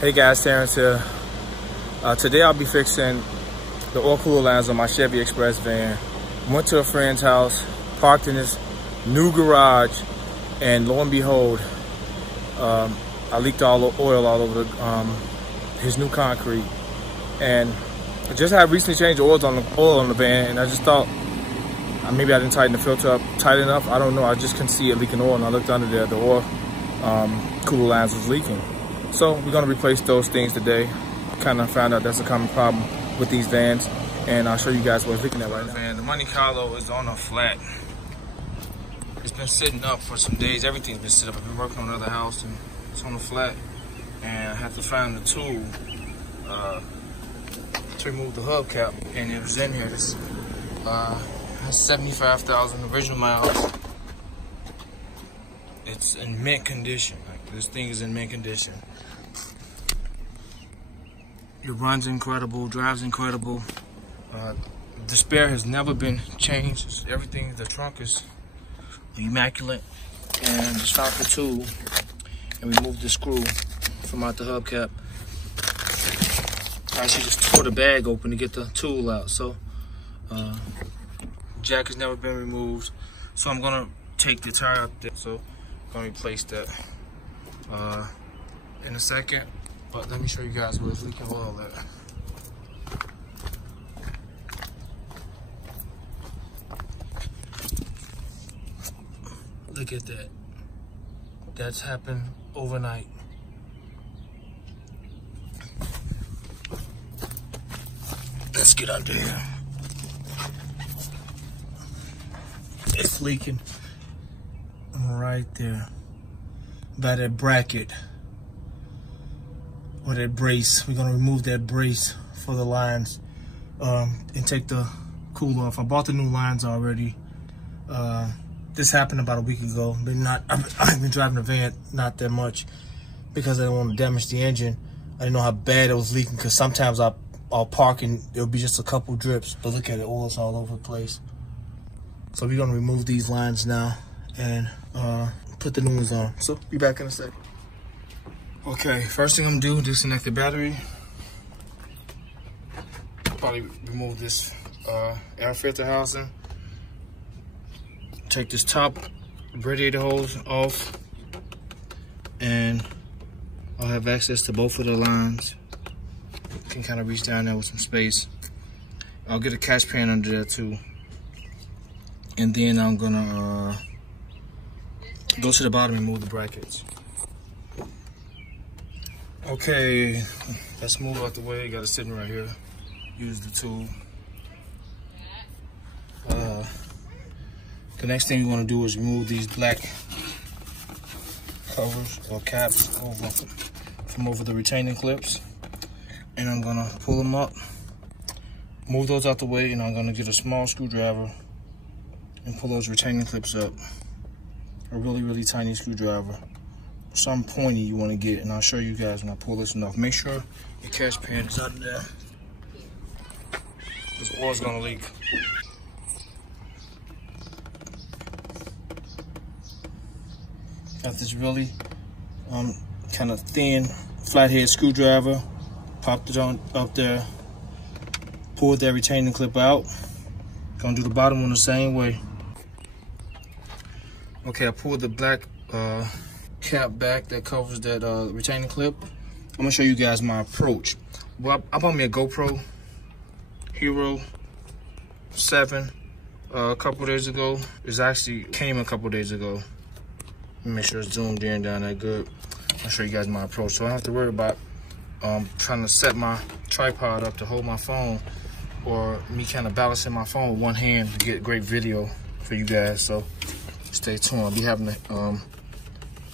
Hey guys, Terrence here. Today I'll be fixing the oil cooler lines on my Chevy Express van. Went to a friend's house, parked in his new garage, and lo and behold, I leaked all the oil all over his new concrete. And I just had recently changed the oil on the van, and I just thought maybe I didn't tighten the filter up tight enough. I don't know. I just couldn't see it leaking oil, and I looked under there. The oil cooler lines was leaking. So we're gonna replace those things today. Kind of found out that's a common problem with these vans, and I'll show you guys what's leaking at right now. Man, the Monte Carlo is on a flat. It's been sitting up for some days. Everything's been sitting up. I've been working on another house, and it's on a flat. And I have to find the tool to remove the hubcap, and it was in here. This has 75,000 original miles. It's in mint condition. Like, this thing is in mint condition. It runs incredible, drives incredible. The spare has never been changed. Everything, the trunk is immaculate. And just found the tool and removed the screw from out the hubcap. I actually just tore the bag open to get the tool out. So, jack has never been removed. So I'm gonna take the tire out there. So I'm gonna replace that in a second. But let me show you guys where it's leaking oil at. Look at that. That's happened overnight. Let's get under here. It's leaking right there by that bracket. Or that brace. We're gonna remove that brace for the lines and take the cooler off. I bought the new lines already. This happened about a week ago. I've been driving the van not that much because I didn't want to damage the engine. I didn't know how bad it was leaking, because sometimes I'll park and it'll be just a couple drips, but look at it, oil's all over the place. So we're gonna remove these lines now and put the new ones on. So be back in a sec. Okay, first thing I'm gonna do, disconnect the battery. Probably remove this air filter housing. Take this top radiator hose off, and I'll have access to both of the lines. Can kind of reach down there with some space. I'll get a catch pan under there too. And then I'm gonna go to the bottom and move the brackets. Okay, let's move out the way. Got it sitting right here. Use the tool. The next thing you want to do is remove these black covers or caps from over the retaining clips. And I'm gonna pull them up, move those out the way, and I'm gonna get a small screwdriver and pull those retaining clips up. A really, really tiny screwdriver. Some pointy you want to get, and I'll show you guys when I pull this enough. Make sure your catch pan is under there, because oil's gonna leak. Got this really kind of thin flathead screwdriver. Popped it on up there. Pulled that retaining clip out. Gonna do the bottom one the same way. Okay, I pulled the black cap back that covers that retaining clip. I'm gonna show you guys my approach. Well, I bought me a GoPro Hero 7 a couple days ago. It actually came a couple days ago. Let me make sure it's zoomed in down that good. I'll show you guys my approach. So I don't have to worry about trying to set my tripod up to hold my phone, or me kind of balancing my phone with one hand to get great video for you guys. So stay tuned. I'll be having to,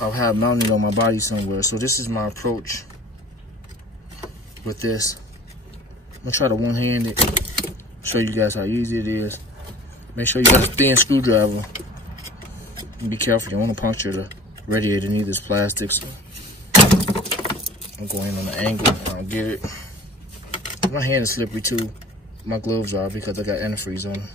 I'll have mounted on my body somewhere. So this is my approach with this. I'm gonna try to one-hand it, show you guys how easy it is. Make sure you got a thin screwdriver. And be careful, you don't want to puncture the radiator, neither is plastic. So I'm going in on the angle, I'll get it. My hand is slippery too. My gloves are, because I got antifreeze on them.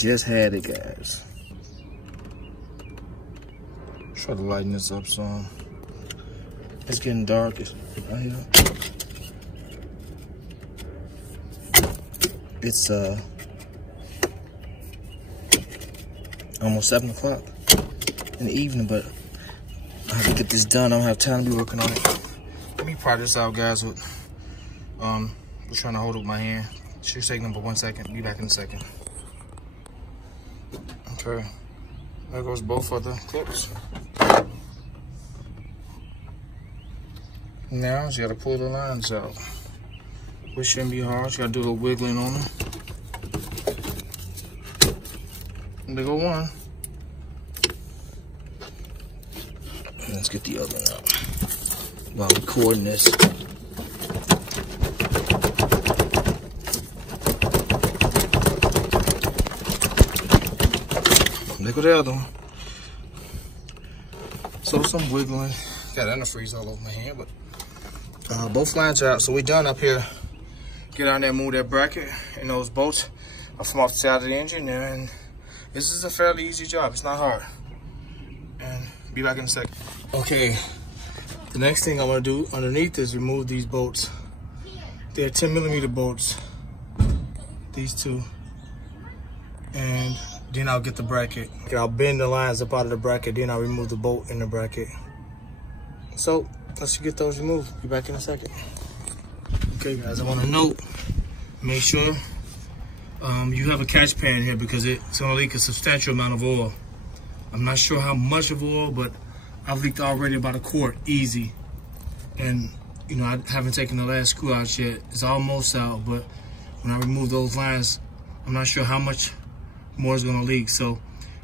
just had it, guys. Try to lighten this up some. It's getting dark right here. It's almost 7 o'clock in the evening, but I have to get this done. I don't have time to be working on it. Let me pry this out, guys. With I'm trying to hold it with my hand. Should take number 1 second. Be back in a second. Okay, there goes both of the clips. Now you gotta pull the lines out, which shouldn't be hard. You gotta do a little wiggling on them. And there go one. And let's get the other one out while recording this. There go the other one. So some wiggling. Got antifreeze all over my hand, but both lines are out. So we're done up here. Get on there, move that bracket, and those bolts are from off the side of the engine. And this is a fairly easy job. It's not hard. And be back in a second. Okay, the next thing I'm gonna do underneath is remove these bolts. They're 10mm bolts. These two. And then I'll get the bracket. Okay, I'll bend the lines up out of the bracket, then I'll remove the bolt in the bracket. So let's get those removed. Be back in a second. Okay, guys, I want to note, make sure you have a catch pan here because it's going to leak a substantial amount of oil. I'm not sure how much of oil, but I've leaked already about a quart, easy. And, you know, I haven't taken the last screw out yet. It's almost out, but when I remove those lines, I'm not sure how much more is going to leak. So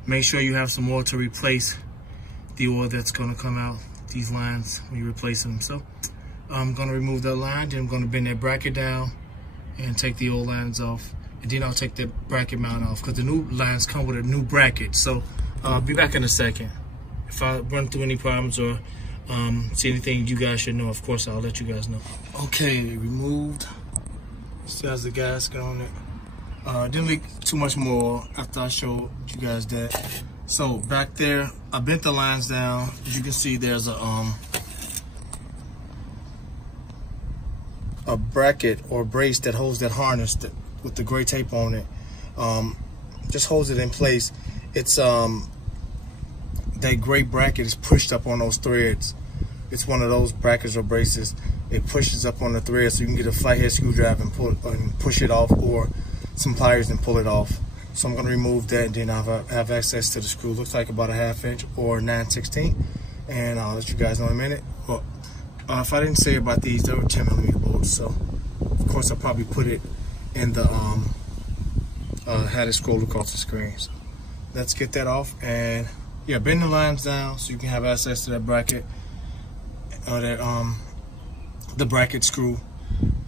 make sure you have some oil to replace the oil that's going to come out these lines when you replace them. So I'm going to remove that line, then I'm going to bend that bracket down and take the old lines off, and then I'll take the bracket mount off because the new lines come with a new bracket. So I'll be back in a second. If I run through any problems or see anything you guys should know, of course I'll let you guys know. Okay, removed. Still has the gasket on it. Didn't leak too much more after I showed you guys that. So back there, I bent the lines down. As you can see, there's a bracket or brace that holds that harness with the gray tape on it. Just holds it in place. It's that gray bracket is pushed up on those threads. It's one of those brackets or braces. It pushes up on the thread so you can get a flathead screwdriver and push it off, or some pliers and pull it off. So I'm going to remove that, and then I'll have access to the screw. Looks like about a 1/2 inch or 9/16, and I'll let you guys know in a minute. Well, if I didn't say about these, they were 10mm bolts, so of course I'll probably put it in the had it scroll across the screen. So let's get that off, and yeah, bend the lines down so you can have access to that bracket, or that the bracket screw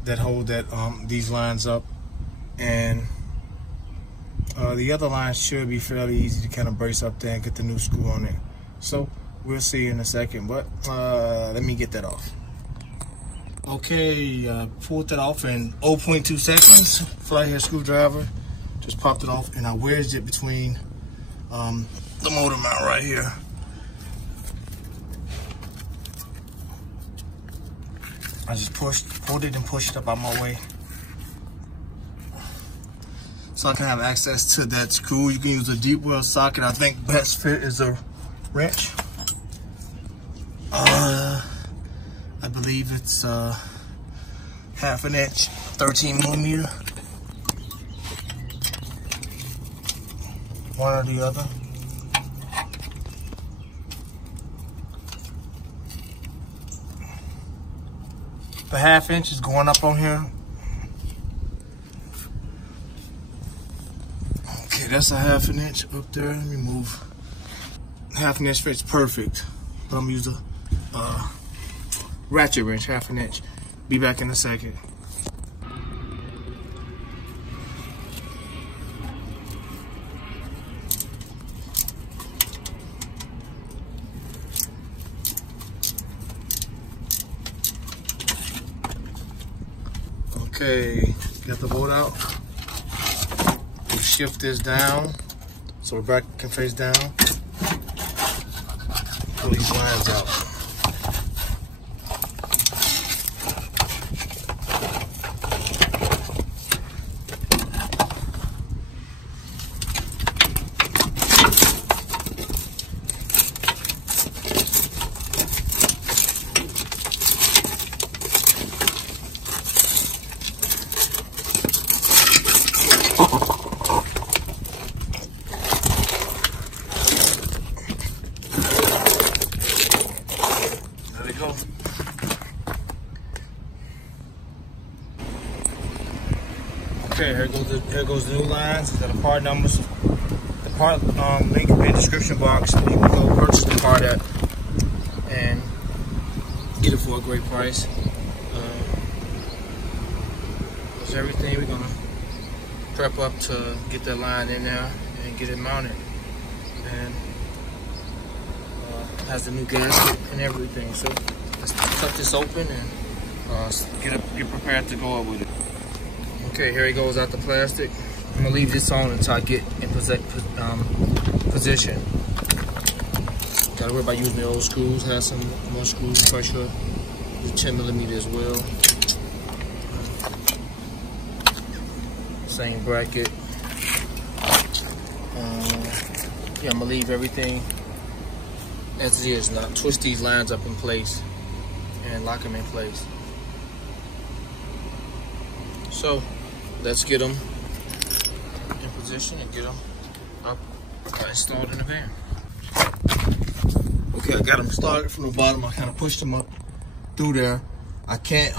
that hold that these lines up. And the other line should be fairly easy to kind of brace up there and get the new screw on it. So we'll see in a second, but let me get that off. Okay, pulled that off in 0.2 seconds. Flathead screwdriver, just popped it off, and I wedged it between the motor mount right here. I just pulled it and pushed it up out my way, so I can have access to that screw. You can use a deep well socket. I think best fit is a wrench. I believe it's 1/2 inch, 13mm. One or the other. The 1/2 inch is going up on here. Okay, that's a 1/2 inch up there. Let me move. 1/2 inch fits perfect. But I'm gonna use a ratchet wrench, 1/2 inch. Be back in a second. Okay, got the bolt out. We'll shift this down. so the bracket can face down. Pull these lines out. Go. Okay, here goes the new lines. These are the part numbers. The part link in the description box. You can go purchase the part at and get it for a great price. That's everything. We're gonna prep up to get that line in there and get it mounted. And has the new gasket and everything. So let's cut this open and get prepared to go up with it. Okay, here it goes out the plastic. I'm gonna leave this on until I get in position. Gotta worry about using the old screws. Have some more screws, pressure. The 10mm as well. Same bracket. Yeah, I'm gonna leave everything as it is. Now twist these lines up in place and lock them in place. So let's get them in position and get them up installed in the van. Okay, I got them started from the bottom. I kind of pushed them up through there. I can't,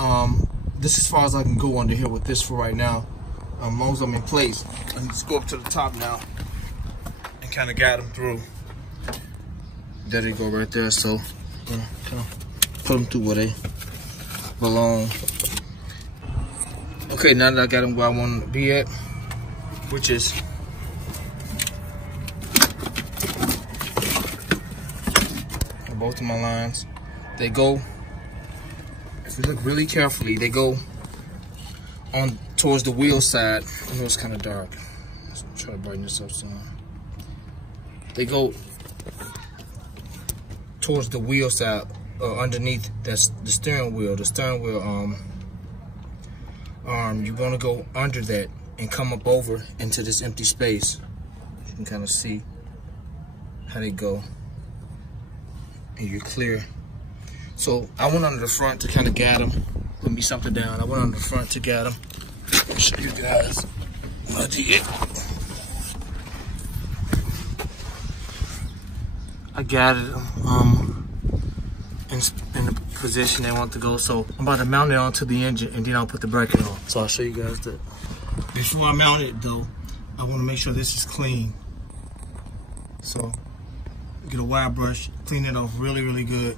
this is as far as I can go under here with this for right now. As long as I'm in place, I can just go up to the top now and kind of guide them through. There they go right there. So kind of put them through where they belong. Okay, now that I got them where I want to be at, which is both of my lines, they go, if you look really carefully, they go on towards the wheel side. I know it's kind of dark. Let's try to brighten this up some. They go towards the wheel side, underneath that's the steering wheel. The steering wheel arm. You want to go under that and come up over into this empty space. You can kind of see how they go, and you're clear. So I went under the front to kind of guide them. Put me something down. I went under the front to guide them. I'll show you guys what I did. I guided them in the position they want to go. So I'm about to mount it onto the engine and then I'll put the bracket on. So I'll show you guys that. Before I mount it though, I want to make sure this is clean. So get a wire brush, clean it off really, really good.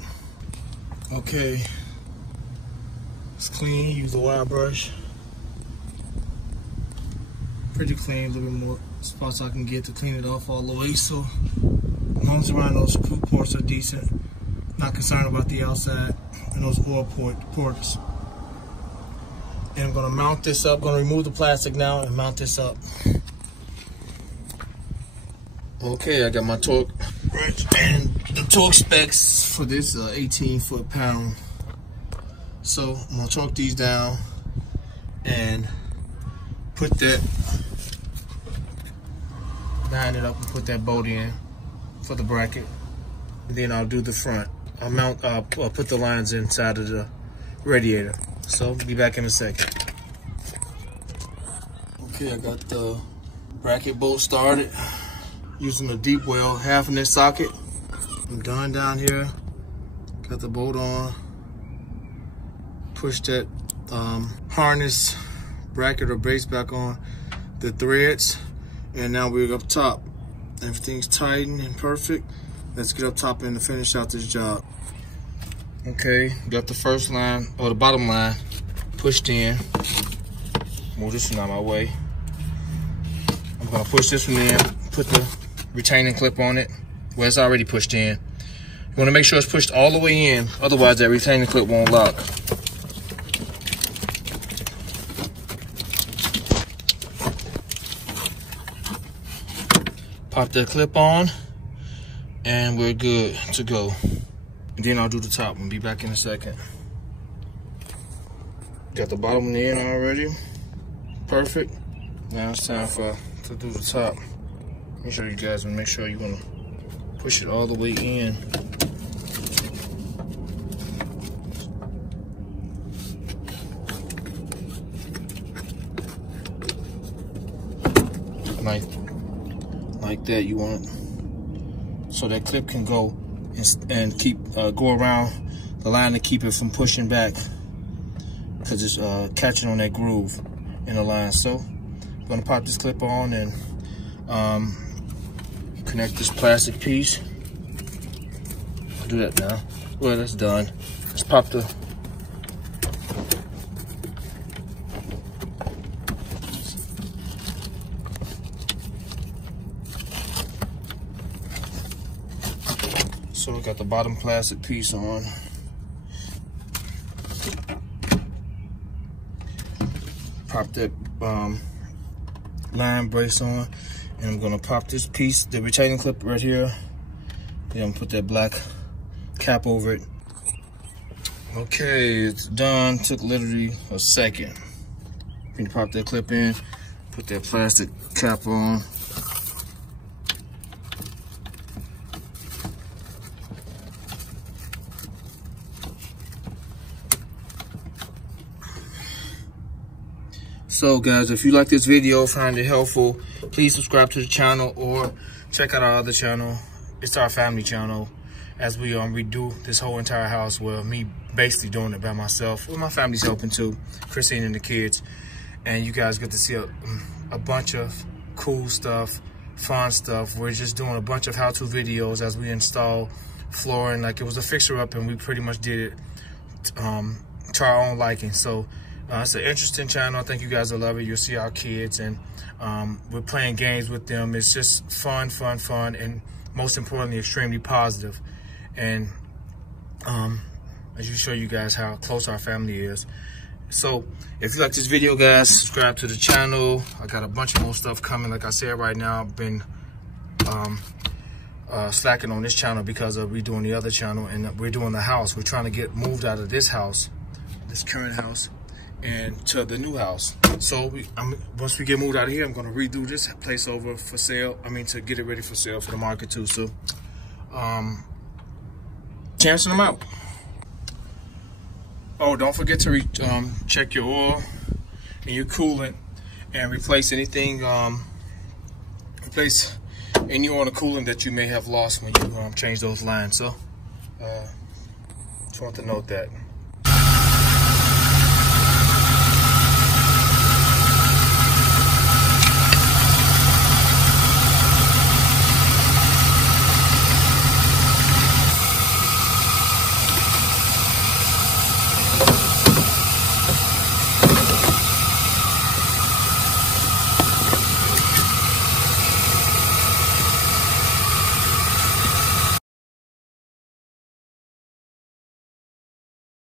Okay, it's clean. Use the wire brush. Pretty clean, a little bit more spots I can get to clean it off all the way. So as long as around those screw ports are decent, not concerned about the outside and those oil ports. And I'm gonna mount this up. I'm gonna remove the plastic now and mount this up. Okay, I got my torque wrench and the torque specs for this 18 foot-pound. So I'm gonna torque these down and put that, line it up and put that bolt in for the bracket. And then I'll do the front. I'll put the lines inside of the radiator. So be back in a second. Okay, I got the bracket bolt started using the deep well, half in this socket. I'm done down here. Got the bolt on. Push that harness bracket or base back on the threads, and now we're up top. Everything's tightened and perfect. Let's get up top and finish out this job. Okay, got the first line, or the bottom line, pushed in. Move this one out of my way. I'm gonna push this one in, put the retaining clip on it, where it's already pushed in. You wanna make sure it's pushed all the way in, otherwise that retaining clip won't lock. Pop that clip on, and we're good to go. And then I'll do the top and be back in a second. Got the bottom and the end already. Perfect. Now it's time to do the top. Let me show you guys and make sure you want to push it all the way in. Like that. You want it so that clip can go and keep go around the line to keep it from pushing back, because it's catching on that groove in the line. So I'm gonna pop this clip on and connect this plastic piece. I'll do that now. Well, that's done. Let's pop the So we got the bottom plastic piece on. Pop that line brace on, and I'm gonna pop this piece, the retaining clip right here. Then I'm gonna put that black cap over it. Okay, it's done. Took literally a second. You can pop that clip in, put that plastic cap on. So guys, if you like this video, find it helpful, please subscribe to the channel or check out our other channel. It's our family channel, as we redo this whole entire house. Well, me basically doing it by myself. Well, my family's helping too, Christine and the kids. And you guys get to see a bunch of cool stuff, fun stuff. We're just doing a bunch of how-to videos as we install flooring. Like, it was a fixer-up, and we pretty much did it to our own liking. So it's an interesting channel. I think you guys will love it. You'll see our kids, and we're playing games with them. It's just fun, and most importantly, extremely positive. And as you show you guys how close our family is. So if you like this video, guys, subscribe to the channel. I got a bunch of more stuff coming. Like I said, right now I've been slacking on this channel because of redoing the other channel, and we're doing the house. We're trying to get moved out of this house, this current house, and to the new house. So once we get moved out of here, I'm gonna redo this place over for sale. I mean, to get it ready for sale for the market too. So chancing them out. Oh, don't forget to check your oil and your coolant, and replace anything, replace any oil or coolant that you may have lost when you change those lines. So just want to note that.